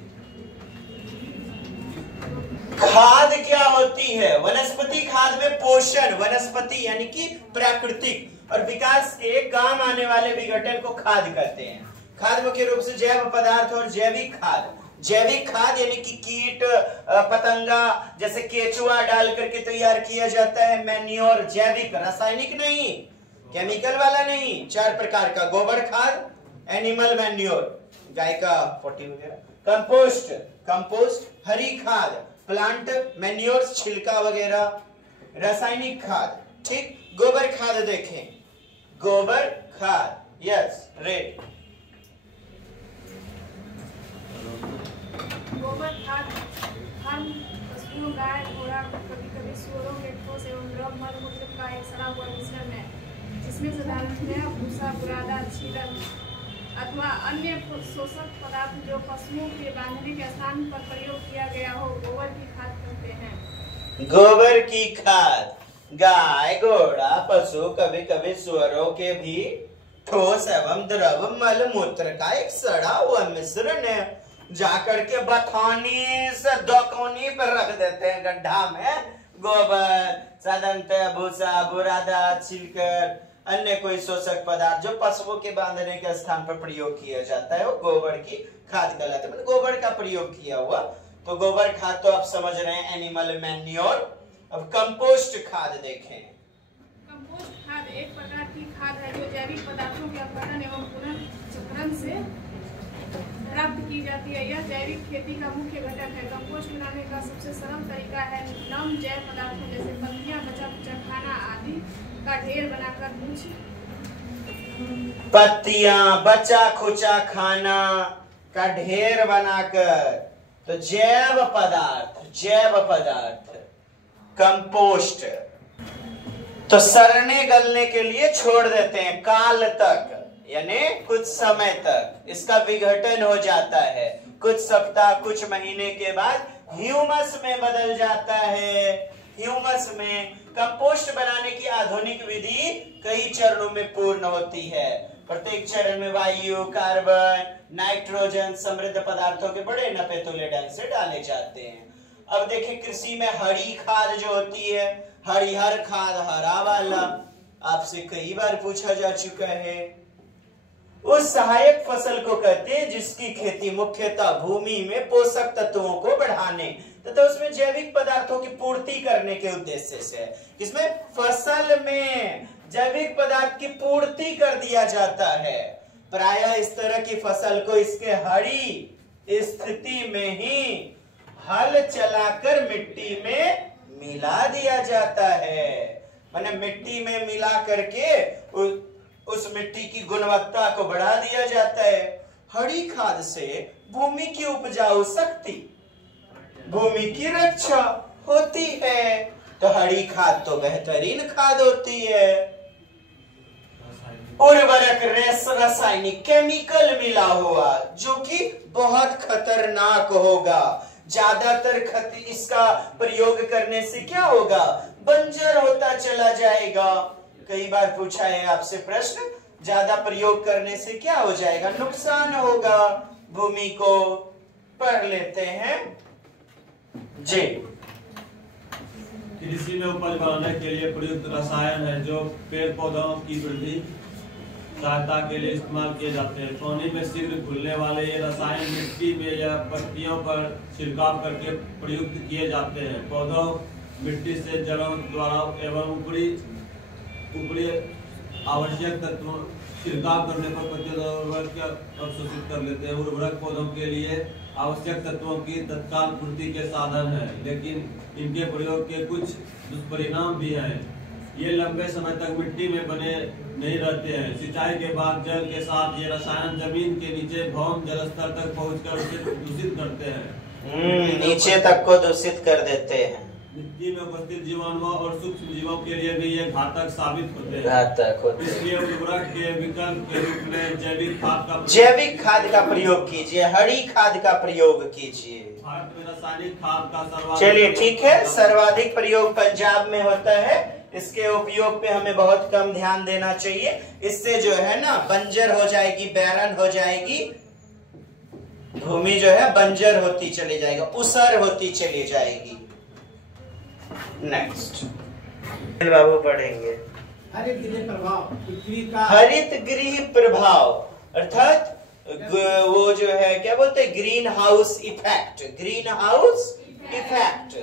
खाद क्या होती है? वनस्पति खाद में पोषण, वनस्पति यानी कि प्राकृतिक और विकास के काम आने वाले विघटन को खाद कहते हैं। खाद मुख्य रूप से जैव पदार्थ और जैविक खाद। जैविक खाद यानी कि कीट पतंगा जैसे केचुआ डाल करके तैयार किया जाता है। मैन्योर जैविक, रासायनिक नहीं, केमिकल वाला नहीं। 4 प्रकार का, गोबर खाद, एनिमल मैन्योर, गाय का पोटी वगैरह, कंपोस्ट, कंपोस्ट हरी खाद, प्लांट मैन्योर छिलका वगैरह, रासायनिक खाद, ठीक। गोबर खाद देखें, गोबर खाद, यस, रेड। गोबर खाद हम पशुओं, गाय, घोड़ा, कभी कभी सूअरों के ठोस एवं द्रव मल मूत्र का एक सड़ा हुआ मिश्रण है, जिसमें साधारणतया भूसा, बुरादा, छीलन अथवा अन्य शोषक पदार्थ जो पशुओं के बांधने के स्थान पर प्रयोग किया गया हो, गोबर की खाद कहते हैं। गोबर की खाद, गाय, घोड़ा, पशु, कभी कभी सूअरों के भी ठोस एवं द्रव मल मूत्र का एक सड़ा हुआ मिश्रण है। जाकर के बथानी से दोकोनी पर रख देते हैं गड्ढा में गोबर, साधारणतः भूसा, बुरादा, छिलकर, अन्य कोई शोषक पदार्थ जो पशुओं के बांधने के स्थान पर प्रयोग किया जाता है वो गोबर की खाद कहलाता है। गोबर का प्रयोग किया हुआ, तो गोबर खाद तो आप समझ रहे हैं, एनिमल मैन्योर। अब कंपोस्ट खाद देखें। कंपोस्ट खाद एक प्रकार की खाद है जो जैविक पदार्थों के अपघटन एवं पुनर्चक्रण से प्राप्त की जाती है। यह जैविक खेती का मुख्य घटक है। कंपोस्ट बनाने का सबसे सरल तरीका है नम जैव पदार्थों जैसे पत्तियां, बचा खुचा खाना आदि का ढेर बनाकर पत्तियां, बचा खुचा खाना का ढेर बनाकर, तो जैव पदार्थ कंपोस्ट तो सड़ने गलने के लिए छोड़ देते हैं काल तक, यानी कुछ समय तक इसका विघटन हो जाता है। कुछ सप्ताह, कुछ महीने के बाद ह्यूमस में बदल जाता है। ह्यूमस में कंपोस्ट बनाने की आधुनिक विधि कई चरणों में पूर्ण होती है। प्रत्येक चरण में वायु, कार्बन, नाइट्रोजन समृद्ध पदार्थों के बड़े नपे तुले ढंग से डाले जाते हैं। अब देखिए कृषि में हरी खाद जो होती है, हरिहर खाद, हरा वाला, आपसे कई बार पूछा जा चुका है। उस सहायक फसल को कहते हैं जिसकी खेती मुख्यतः भूमि में पोषक तत्वों को बढ़ाने तथा उसमें जैविक पदार्थों की पूर्ति करने के उद्देश्य से है। इसमें फसल में जैविक पदार्थ की पूर्ति कर दिया जाता है। प्रायः इस तरह की फसल को इसके हरी स्थिति में ही हल चलाकर मिट्टी में मिला दिया जाता है। माने मिट्टी में मिला करके उस मिट्टी की गुणवत्ता को बढ़ा दिया जाता है। हरी खाद से भूमि की उपजाऊ शक्ति, भूमि की रक्षा होती है। तो हरी खाद तो बेहतरीन खाद होती है। उर्वरक रासायनिक केमिकल मिला हुआ जो कि बहुत खतरनाक होगा। ज्यादातर इसका प्रयोग करने से क्या होगा, बंजर होता चला जाएगा। कई बार पूछा है आपसे प्रश्न, ज्यादा प्रयोग करने से क्या हो जाएगा, नुकसान होगा भूमि को। पढ़ लेते हैं जी। कृषि में उपज बढ़ाने के लिए प्रयुक्त रसायन है जो पेड़ पौधों की वृद्धि सहायता के लिए इस्तेमाल किए जाते हैं। पानी में शीघ्र घुलने वाले ये रसायन मिट्टी में या पत्तियों पर छिड़काव करके प्रयुक्त किए जाते हैं। पौधों मिट्टी से जड़ों द्वारा एवं ऊपरी आवश्यक तत्वों छिड़काव करने पर पत्तियों उर्वरक अवशोषित कर लेते हैं। उर्वरक पौधों के लिए आवश्यक तत्वों की तत्काल पूर्ति के साधन है, लेकिन इनके प्रयोग के कुछ दुष्परिणाम भी हैं। ये लंबे समय तक मिट्टी में बने नहीं रहते हैं। सिंचाई के बाद जल के साथ ये रसायन जमीन के नीचे भौम जल स्तर तक पहुंचकर उसे दूषित करते हैं। नीचे तक को दूषित कर देते हैं। मिट्टी में उपस्थित जीवाणुओं और सूक्ष्म जीवों के लिए भी ये घातक साबित होते हैं। घातक होते हैं। इसलिए उर्वरक के विकल्प के रूप में जैविक खाद का प्रयोग कीजिए, हरी खाद का प्रयोग कीजिए। भारत में रासायनिक खाद का सर्वाधिक, चलिए ठीक है, सर्वाधिक प्रयोग पंजाब में होता है। इसके उपयोग पे हमें बहुत कम ध्यान देना चाहिए। इससे जो है ना बंजर हो जाएगी, बैरन हो जाएगी, भूमि जो है बंजर होती चली जाएगी, उसर होती चली जाएगी। नेक्स्ट बाबू पढ़ेंगे हरित गृह प्रभाव। पृथ्वी का हरित गृह प्रभाव अर्थात वो जो है क्या बोलते हैं, greenhouse effect. Greenhouse effect,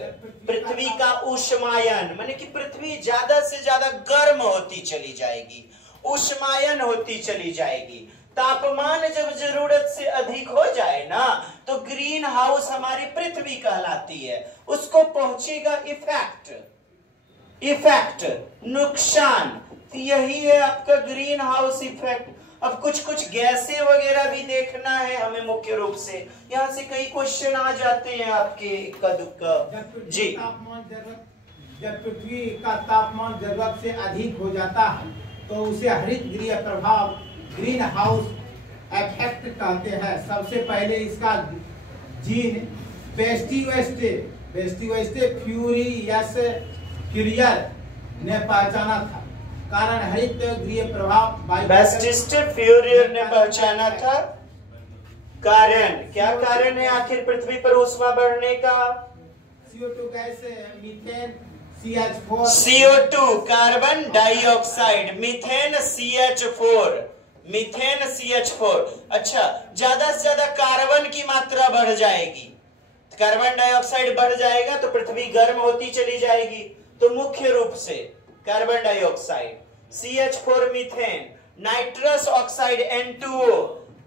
पृथ्वी का ऊष्मायन, माने कि पृथ्वी ज्यादा से ज्यादा गर्म होती चली जाएगी, ऊष्मायन होती चली जाएगी। तापमान जब जरूरत से अधिक हो जाए ना तो ग्रीन हाउस हमारी पृथ्वी कहलाती है, उसको पहुंचेगा इफेक्ट नुकसान। यही है आपका ग्रीन हाउस इफेक्ट। अब कुछ गैसें वगैरह भी देखना है हमें मुख्य रूप से। यहाँ से कई क्वेश्चन आ जाते हैं आपके इक्का दुक्का जी। जब पृथ्वी का तापमान जरूरत से अधिक हो जाता है तो उसे हरित गृह प्रभाव, ग्रीन हाउस इफेक्ट कहते हैं। सबसे पहले इसका जीन बेस्टिवेस्टे फ्यूरियर ने पहचाना था। कारण हरित गृह प्रभाव बेस्टिस्ट फ्यूरियर ने पहचाना था। कारण क्या कारण है आखिर पृथ्वी पर ऊष्मा बढ़ने का? CO2 gas, methane, CH4, CO2 carbon dioxide, methane CH4। अच्छा, ज्यादा से ज्यादा कार्बन की मात्रा बढ़ जाएगी, कार्बन डाइऑक्साइड बढ़ जाएगा तो पृथ्वी गर्म होती चली जाएगी। तो मुख्य रूप से carbon dioxide, CH4 methane, nitrous oxide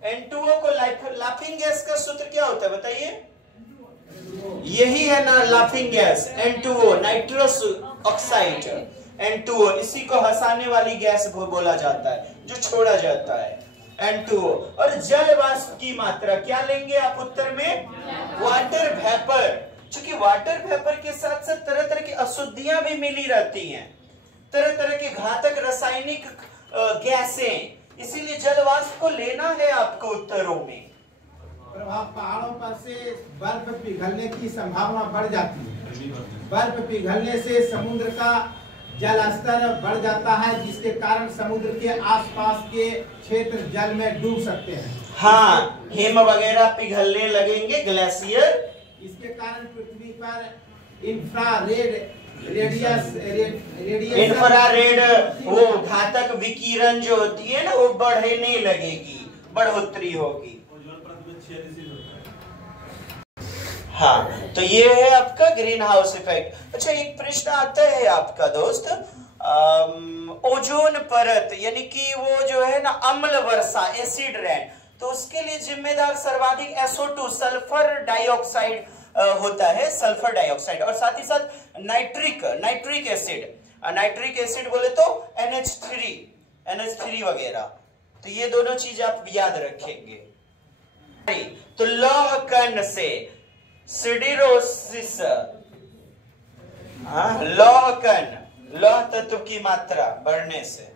N2O को लाफिंग गैस का सूत्र क्या होता है बताइए? यही है ना laughing gas, N2O, nitrous oxide N2O। इसी को हंसाने वाली गैस बोला जाता है जो छोड़ा जाता है, N2O। और जल वाष्प की मात्रा क्या लेंगे आप उत्तर में? Water vapour. क्योंकि वाटर वेपर के साथ साथ तरह तरह की अशुद्धियां भी मिली रहती हैं, तरह तरह के घातक रासायनिक गैसें, इसीलिए जल वाष्प को लेना है आपको उत्तरों में। प्रभाव पहाड़ों पर से बर्फ पिघलने की संभावना बढ़ जाती है। बर्फ पिघलने से समुद्र का जल स्तर बढ़ जाता है, जिसके कारण समुद्र के आसपास के क्षेत्र जल में डूब सकते हैं। हाँ, हिम वगैरह पिघलने लगेंगे, ग्लेशियर। इसके कारण पृथ्वी पर इंफ्रारेड वो घातक विकिरण जो होती है ना वो बढ़ने लगेगी, बढ़ोतरी होगी। हाँ, तो ये है आपका ग्रीन हाउस इफेक्ट। अच्छा, एक प्रश्न आता है आपका दोस्त, ओजोन परत यानी कि वो जो है ना अम्ल वर्षा, एसिड रेन, तो उसके लिए जिम्मेदार सर्वाधिक SO2 सल्फर डाइऑक्साइड होता है सल्फर डाइऑक्साइड, और साथ ही साथ नाइट्रिक एसिड बोले तो NH3 वगैरह। तो ये दोनों चीज आप याद रखेंगे। तो लौह कण से सिडिरोसिस, लौह तत्व की मात्रा बढ़ने से।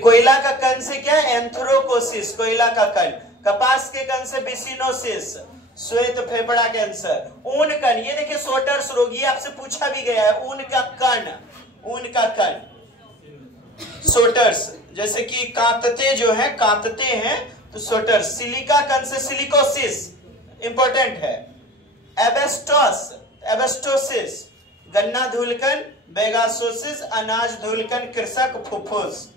कोयला का कण से क्या है? एंथ्रोकोसिस, कोयला का कण। कपास के कण से बिसिनोसिस, श्वेत फेफड़ा कैंसर। ऊन कण, ये देखिए सोटर्स रोग, ये आपसे पूछा भी गया है। ऊन का कण सोटर्स, जैसे कि कांतते हैं तो सोटर्स। सिलिका कण से सिलिकोसिस, इंपॉर्टेंट है। एबेस्टोसिस, गन्ना धूलकण, बेगासोसिस, अनाज धूलकण, कृषक फुफ्फुस।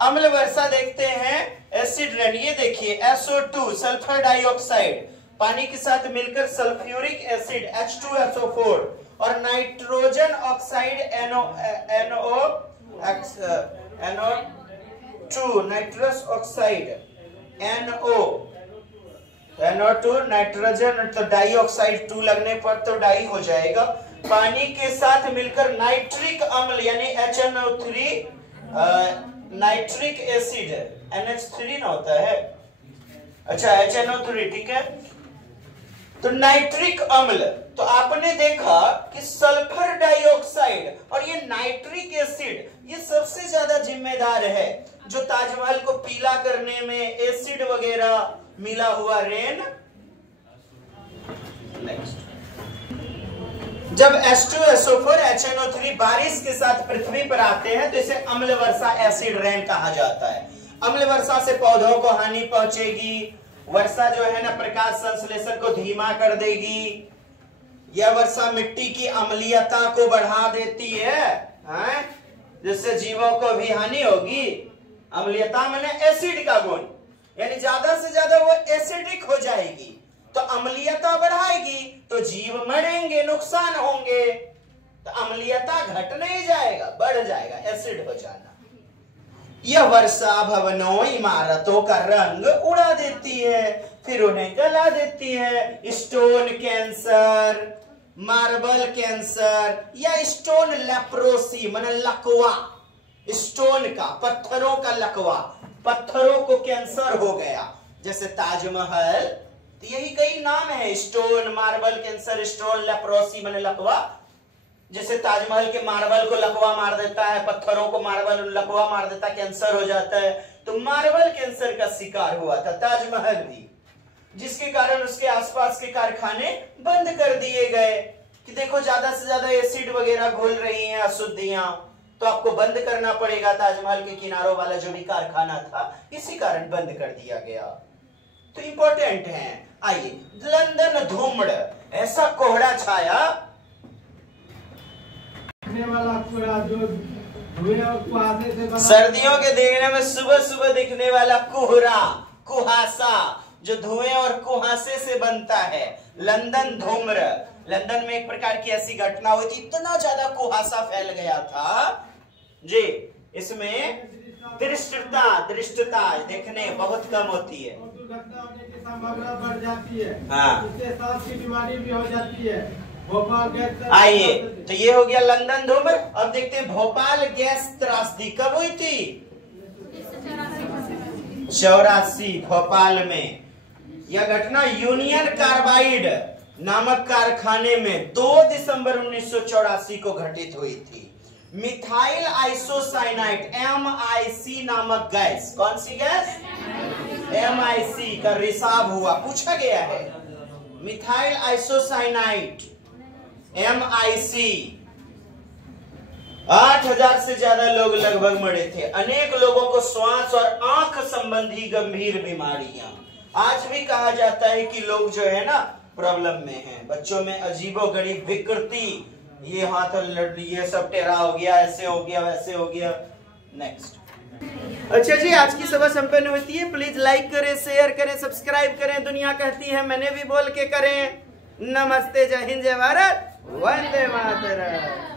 अम्ल वर्षा देखते हैं, एसिड रेन, ये देखिए SO2 सल्फर डाइऑक्साइड, पानी के साथ मिलकर सल्फ्यूरिक एसिड H2SO4 और nitrogen oxide NO2 nitrous oxide NO2 nitrogen, तो डाइऑक्साइड 2 लगने पर तो डाई हो जाएगा। पानी के साथ मिलकर नाइट्रिक अम्ल यानी HNO3 नाइट्रिक एसिड NH3 ना होता है, अच्छा HNO3, ठीक है। तो नाइट्रिक अम्ल, तो आपने देखा कि सल्फर डाइऑक्साइड और ये नाइट्रिक एसिड ये सबसे ज्यादा जिम्मेदार है जो ताजमहल को पीला करने में, एसिड वगैरह मिला हुआ रेन। नेक्स्ट, जब H2SO4 HNO3 बारिश के साथ पृथ्वी पर आते हैं तो इसे अम्ल वर्षा एसिड रेन कहा जाता है। अम्ल वर्षा से पौधों को हानि पहुंचेगी। वर्षा जो है ना प्रकाश संश्लेषण को धीमा कर देगी। यह वर्षा मिट्टी की अम्लीयता को बढ़ा देती है, जिससे जीवों को भी हानि होगी। अम्लीयता माने एसिड का गुण, यानी ज्यादा से ज्यादा वो एसिडिक हो जाएगी, तो अम्लीयता बढ़ाएगी तो जीव मरेंगे, नुकसान होंगे। तो अम्लीयता घट नहीं जाएगा, बढ़ जाएगा, एसिड हो जाना। यह वर्षा भवनों, इमारतों का रंग उड़ा देती है, फिर उन्हें जला देती है। स्टोन कैंसर, मार्बल कैंसर या स्टोन लेप्रोसी माने लकवा, स्टोन का, पत्थरों का लकवा, पत्थरों को कैंसर हो गया, जैसे ताजमहल। तो यही कई नाम है, stone, marble cancer, stone leprosy माने लकवा। जैसे ताजमहल के मार्बल को लकवा मार देता है, पत्थरों को मार्बल लकवा मार देता है, कैंसर हो जाता है। तो मार्बल कैंसर का शिकार हुआ था ताजमहल भी, जिसके कारण उसके आसपास के कारखाने बंद कर दिए गए कि देखो ज्यादा से ज्यादा एसिड वगैरह घुल रही हैं, अशुद्धियां, तो आपको बंद करना पड़ेगा। ताजमहल के किनारों वाला जो भी कारखाना था, इसी कारण बंद कर दिया गया। तो इंपॉर्टेंट है। आइए, लंदन धूम्र, ऐसा कोहरा छाया, वाला कोहरा जो धुएं और कुहासे से बना, सर्दियों के देखने में सुबह सुबह दिखने वाला कोहरा, कुहासा, जो धुएं और कुहासे से बनता है, लंदन धूम्र। लंदन में एक प्रकार की ऐसी घटना हुई थी, इतना ज्यादा कुहासा फैल गया था जी, इसमें दृष्टता देखने बहुत कम होती है, दुर्घटना होने की संभावना बढ़ जाती है। हाँ, इससे सांस की बीमारी भी हो जाती है। भोपाल गैस, आइए, तो ये हो गया लंदन धूम्र। अब देखते हैं भोपाल गैस त्रासदी कब हुई थी? 84 भोपाल में। यह घटना यूनियन कार्बाइड नामक कारखाने में 2 दिसंबर 1984 को घटित हुई थी। मिथाइल आइसोसाइनाइड MIC नामक गैस, कौन सी गैस? MIC का रिसाव हुआ, पूछा गया है। मिथाइल आइसोसाइनाइड MIC, 8000 से ज्यादा लोग लगभग मरे थे। अनेक लोगों को श्वास और आंख संबंधी गंभीर बीमारियां। आज भी कहा जाता है कि लोग जो है ना प्रॉब्लम में हैं। बच्चों में अजीबोगरीब विकृति, ये हाथ ये सब टेढ़ा हो गया, ऐसे हो गया, वैसे हो गया। नेक्स्ट। अच्छा जी, आज की सभा संपन्न होती है। प्लीज लाइक करें, शेयर करें, सब्सक्राइब करें। दुनिया कहती है, मैंने भी बोल के करें। नमस्ते, जय हिंद, जय भारत, वंदे मातरम।